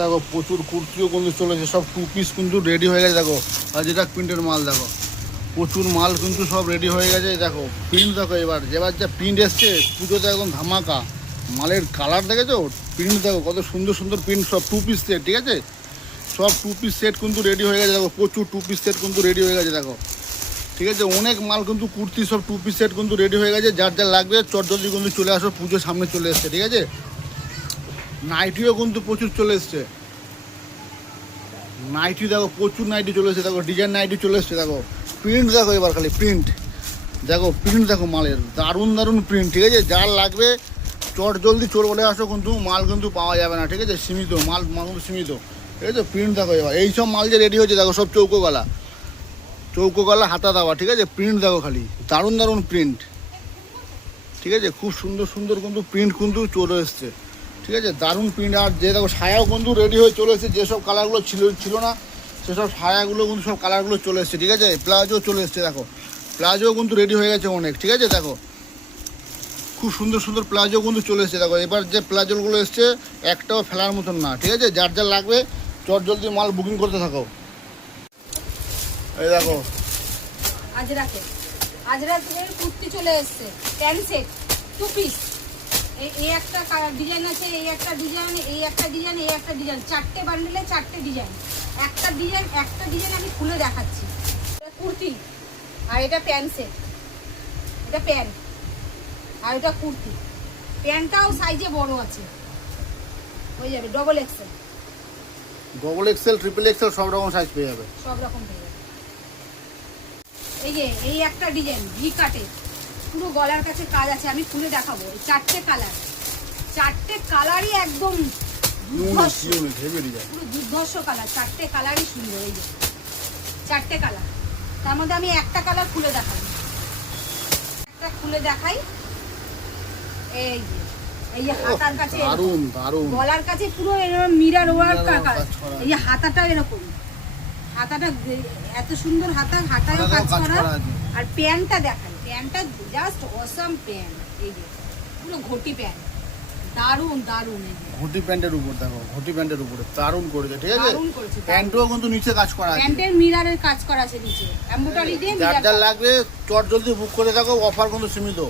দেখো প্রচুর কুর্তিও কিন্তু চলেছে, সব 2 পিস কিন্তু রেডি হয়ে গেছে। দেখো অজিটাক প্রিন্টের মাল, দেখো প্রচুর মাল কিন্তু সব রেডি হয়ে গেছে। দেখো প্রিন্ট দেখো, এবার যা প্রিন্ট এসছে পুজোতে একদম ধামাকা। মালের কালার দেখেছো, প্রিন্ট দেখো কত সুন্দর সুন্দর প্রিন্ট, সব 2 পিস সেট, ঠিক আছে, সব 2 পিস সেট কিন্তু রেডি হয়ে গেছে। দেখো প্রচুর 2 পিস সেট কিন্তু রেডি হয়ে গেছে, দেখো ঠিক আছে, অনেক মাল কিন্তু কুর্তি সব 2 পিস সেট কিন্তু রেডি হয়ে গেছে। যার যা লাগবে চটজলদি কিন্তু চলে আসো, পুজোর সামনে চলে এসছে, ঠিক আছে। নাইটিও কিন্তু প্রচুর চলে এসছে, নাইটি দেখো প্রচুর নাইটি চলে এসছে। দেখো ডিজাইন নাইটি চলে এসছে, দেখো প্রিন্ট দেখো, এবার খালি প্রিন্ট দেখো, প্রিন্ট দেখো মালের দারুণ দারুণ প্রিন্ট, ঠিক আছে। যার লাগবে চটজলদি চলে আসো, কিন্তু মাল কিন্তু পাওয়া যাবে না, ঠিক আছে, সীমিত মাল কিন্তু সীমিত, ঠিক আছে। প্রিন্ট দেখো এবার এইসব মাল যে রেডি হয়েছে, দেখো সব চৌকো গলা হাতা দেওয়া, ঠিক আছে। প্রিন্ট দেখো খালি দারুণ দারুণ প্রিন্ট, ঠিক আছে, খুব সুন্দর সুন্দর কিন্তু প্রিন্ট কিন্তু চলে এসছে, ঠিক আছে, দারুণ প্রিন্ট। আর যে দেখো সায়াও কিন্তু রেডি হয়ে চলে এসেছে, যেসব কালারগুলো ছিল না সেসব সায়াগুলো কিন্তু সব কালারগুলো চলে এসছে, ঠিক আছে। প্লাজো চলে এসছে, দেখো প্লাজো কিন্তু রেডি হয়ে গেছে অনেক, ঠিক আছে। দেখো খুব সুন্দর সুন্দর প্লাজো কিন্তু চলে এসছে। দেখো এবার যে প্লাজোগুলো এসছে একটাও ফেলার মতন না, ঠিক আছে। যার যা লাগবে চটজলদি মাল বুকিং করতে থাকো। এই দেখো আজরাকের কুর্তি চলে এসছে, প্যান্ট সেট 2 পিস। এই একটা ডিজাইন আছে, এই একটা ডিজাইন, এই একটা ডিজাইন, এই একটা ডিজাইন, 4টে বান্ডেলে 4টে ডিজাইন। একটা ডিজাইন আমি খুলে দেখাচ্ছি। এটা কুর্তি আর এটা প্যান্ট সেট, এটা প্যান্ট আর এটা কুর্তি। প্যান্টটাও সাইজে বড় আছে, হয়ে যাবে ডবল এক্সেল, ট্রিপল এক্সেল সব রকম সাইজ পেয়ে যাবে, সব রকম পেয়ে যাবে। এই একটা ডিজাইন ভি কাটে, পুরো গলার কাছে কাজ আছে, আমি খুলে দেখাবো। 4টে কালারই একদম পুরো দুর্ধর্ষ কালার, 4টে কালারই সুন্দর। এই যে 4টে কালার, তার মধ্যে আমি একটা কালার খুলে দেখাই, এই যে হাতার কাছে গলার কাছে পুরো এরকম মিরার ওয়ার্ক কাজ, এই যে হাতাটা এরকম, হাতাটা এত সুন্দর, হাতায়ও কাজ করা। আর প্যান্টটা দেখাই, প্যান্টটা জাস্ট অসাম প্যান্ট, এই যে পুরো ঘটি প্যান্ট, দারুন দারুন। এই যে ঘটি প্যান্টের উপর দেখো, ঘটি প্যান্টের উপরে দারুন করেছে, ঠিক আছে। প্যান্টও কিন্তু নিচে কাজ করা আছে, প্যান্টের মিরারের কাজ করা আছে নিচে, এমব্রয়ডারি দিয়ে। যার লাগবে চটজলদি বুক করে দেখো, অফার কিন্তু সীমিত।